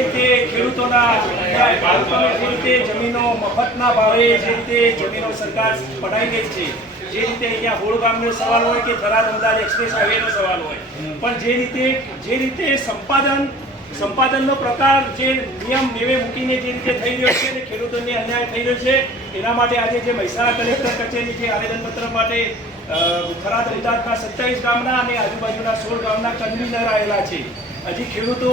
રીતે ખેડૂતોના બાળકોને જે રીતે જમીનો મફતના ભાવે જે રીતે જમીનો સરકાર પડાવી રહી છે, જે રીતે અહીંયા હોળ ગામનો સવાલ હોય કે થરાદ અમદાવાદ એક્સપ્રેસ હાઈવેનો સવાલ હોય, પણ જે રીતે જે રીતે સંપાદન, સંપાદનનો પ્રકાર જે નિયમ નેવે મૂકીને જે રીતે થઈ રહ્યો છે અને ખેડૂતોને અન્યાય થઈ રહ્યો છે, એના માટે આજે જે મહેસાણા કલેક્ટર કચેરી જે આવેદનપત્ર માટે થરાદ અમદાવાદના સત્યાવીસ ગામના અને આજુબાજુના સોળ ગામના કન્વીનર આવેલા છે. હજી ખેડૂતો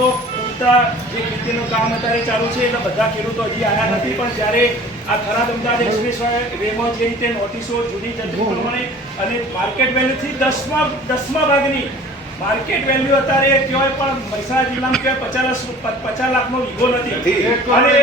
પૂરતા જે ખેતીનું કામ અત્યારે ચાલુ છે, એટલે બધા ખેડૂતો હજી આવ્યા નથી, પણ જ્યારે આ ખરાબ અમદાવાદ એક્સપ્રેસ વેમાં જે રીતે નોટિસો જુદી જતી પ્રમાણે અને માર્કેટ વેલ્યુથી દસમા દસમા ભાગની માર્કેટ વેલ્યુ અત્યારે કહેવાય પણ મહેસાણા જિલ્લામાં કહેવાય પચાસ પચાસ લાખનો વીઘો નથી. અને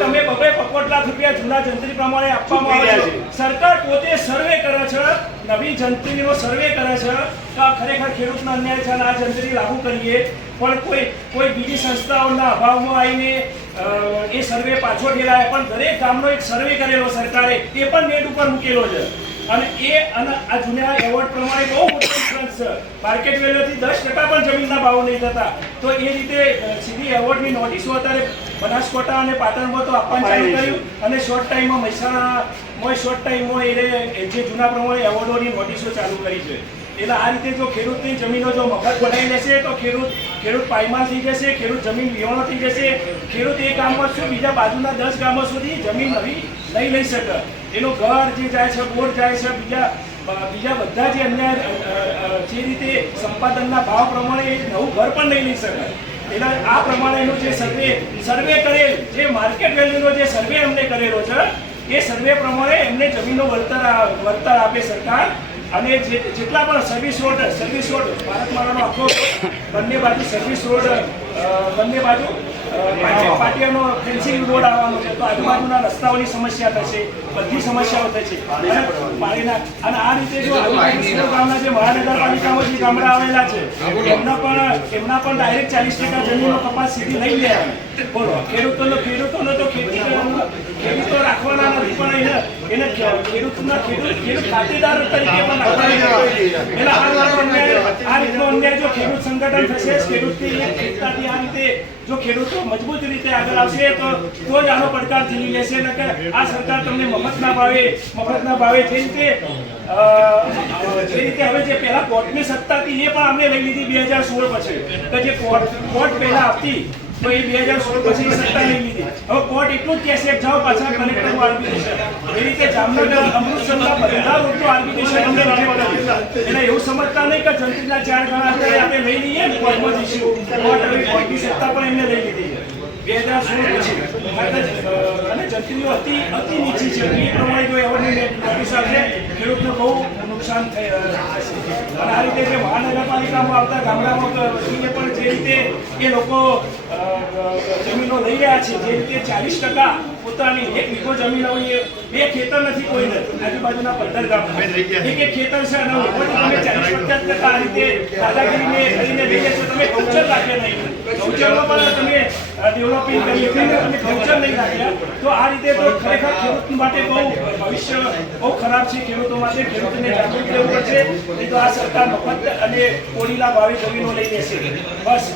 તમે બબે પકોટ લાખ રૂપિયા જૂના જંત્રી પ્રમાણે આપવામાં આવે છે. સરકાર પોતે સર્વે કરે છે નવી જંત્રીનો સર્વે કરે છે કે ખરેખર ખેડૂતના અન્યાય છે આ જંત્રી લાગુ કરીએ. પણ કોઈ કોઈ બીજી સંસ્થાઓના અભાવમાં આવીને એ સર્વે પાછો ઠેલાય પણ દરેક ગામનો એક સર્વે કરેલો સરકારે એ પણ નેટ ઉપર મૂકેલો છે. અને એ અને આ જૂના એવોર્ડ પ્રમાણે બહુ મોટો ડિફરન્સ છે. માર્કેટ વેલ્યુથી દસ ટકા પણ જમીનના ભાવ નહીં થતા. તો એ રીતે સીધી એવોર્ડની નોટિસો અત્યારે બનાસકોટા અને પાટણમાં તો આપવાનું ચાલુ કર્યું. અને શોર્ટ ટાઈમમાં મહેસાણામાં શોર્ટ ટાઈમમાં એ જે જૂના પ્રમાણે એવોર્ડોની નોટિસો ચાલુ કરી છે. એટલે આ રીતે જો ખેડૂતની જમીનો જો મફત બનાવી લેશે તો ખેડૂત ખેડૂત પાયમાલ થઈ જશે ખેડૂત જમીન વિહોણો થઈ જશે. ખેડૂત એ ગામમાં શું બીજા બાજુના દસ ગામો સુધી જમીન નવી નહીં લઈ શકે. એનું ઘર જે જાય છે બોર જાય છે બીજા બીજા બધા જે અ, જે રીતે સંપાદનના ભાવ પ્રમાણે એ નવું ઘર પણ નહીં લઈ શકાય. એટલે આ પ્રમાણેનો જે સર્વે સર્વે કરેલ જે માર્કેટ વેલ્યુનો જે સર્વે એમને કરેલો છે એ સર્વે પ્રમાણે એમને જમીનનો વળતર વળતર આપે સરકાર. અને જેટલા પણ સર્વિસ રોડ સર્વિસ રોડ ભારતમાળાનો આખો બંને બાજુ સર્વિસ રોડ બંને બાજુ. પાટિયાનો ફેન્સિંગ રોડ આવવાનો છે. તો આજુબાજુના રસ્તાઓની સમસ્યા થશે બધી સમસ્યાઓ થશે. પાણીના અને આ રીતે જો આજુબાજુના જે મહાનગરપાલિકામાં જે ગામડા આવેલા છે એમના પણ એમના પણ ડાયરેક્ટ ચાલીસ ટકા જમીનો કપાસ સીધી લઈ લે. બોલો ખેડૂતોનો ખેડૂતોનો તો ખેતી કરવાનું ખેડૂતો રાખવાના નથી પણ એને એને ખેડૂતના ખેડૂત ખેડૂત ખાતેદાર તરીકે પણ રાખવાના. એટલે આ સંગઠન થશે, ખેડૂતની એક એકતાથી આ રીતે જો ખેડૂતો મજબૂત રીતે આગળ આવશે, તો તો જ આનો પડકાર ઝીલી લેશે. નકર આ સરકાર તમને મફતના ભાવે મફતના ભાવે. જે રીતે જે રીતે હવે જે પહેલા કોર્ટની સત્તા હતી એ પણ અમને લઈ લીધી બે હજાર સોળ પછી. કે જે કોર્ટ કોર્ટ પહેલા આપતી તો બે હજાર સોળ પછી સત્તા લઈ લીધી. હવે કોર્ટ એટલું જ કહેશે, જાઓ પાછા કલેક્ટરનું આર્બિટ્રેશન એ રીતે જામનગર અમૃતસરના બધા લોકો આર્બિટ્રેશન અમને એટલે એવું સમજતા નહીં કે જંત્રીના ચાર ગણા અત્યારે આપણે લઈ લઈએ કોર્ટમાં જઈશું કોર્ટ કોર્ટની સત્તા પણ એમને લઈ લીધી બે હજાર સોળ પછી. અને જંત્રીઓ અતિ અતિ નીચી છે. એ પ્રમાણે જો એવોર્ડની નોટિસ આવશે ખેડૂતને બહુ નુકસાન થશે. અને આ રીતે જે મહાનગરપાલિકામાં આવતા ગામડામાં પણ જે રીતે એ લોકો જમીનો લઈ રહ્યા છે, જે રીતે ચાલીસ ટકા પોતાની એક વીઘો જમીન હોય બે ખેતર નથી કોઈને આજુબાજુના પંદર ગામ. એક એક ખેતર છે અને તમે ચાલીસ પચાસ ટકા આ રીતે દાદાગીરીને કરીને લઈ જશો, તમે ગૌચર રાખ્યા નહીં ખરેખર ખેડૂત માટે બહુ ભવિષ્ય બહુ ખરાબ છે, ખેડૂતો માટે ખેડૂતોને તો આ સરકાર મફત અને ઓડીના ભાવે જમીનો લઈ લેશે. બસ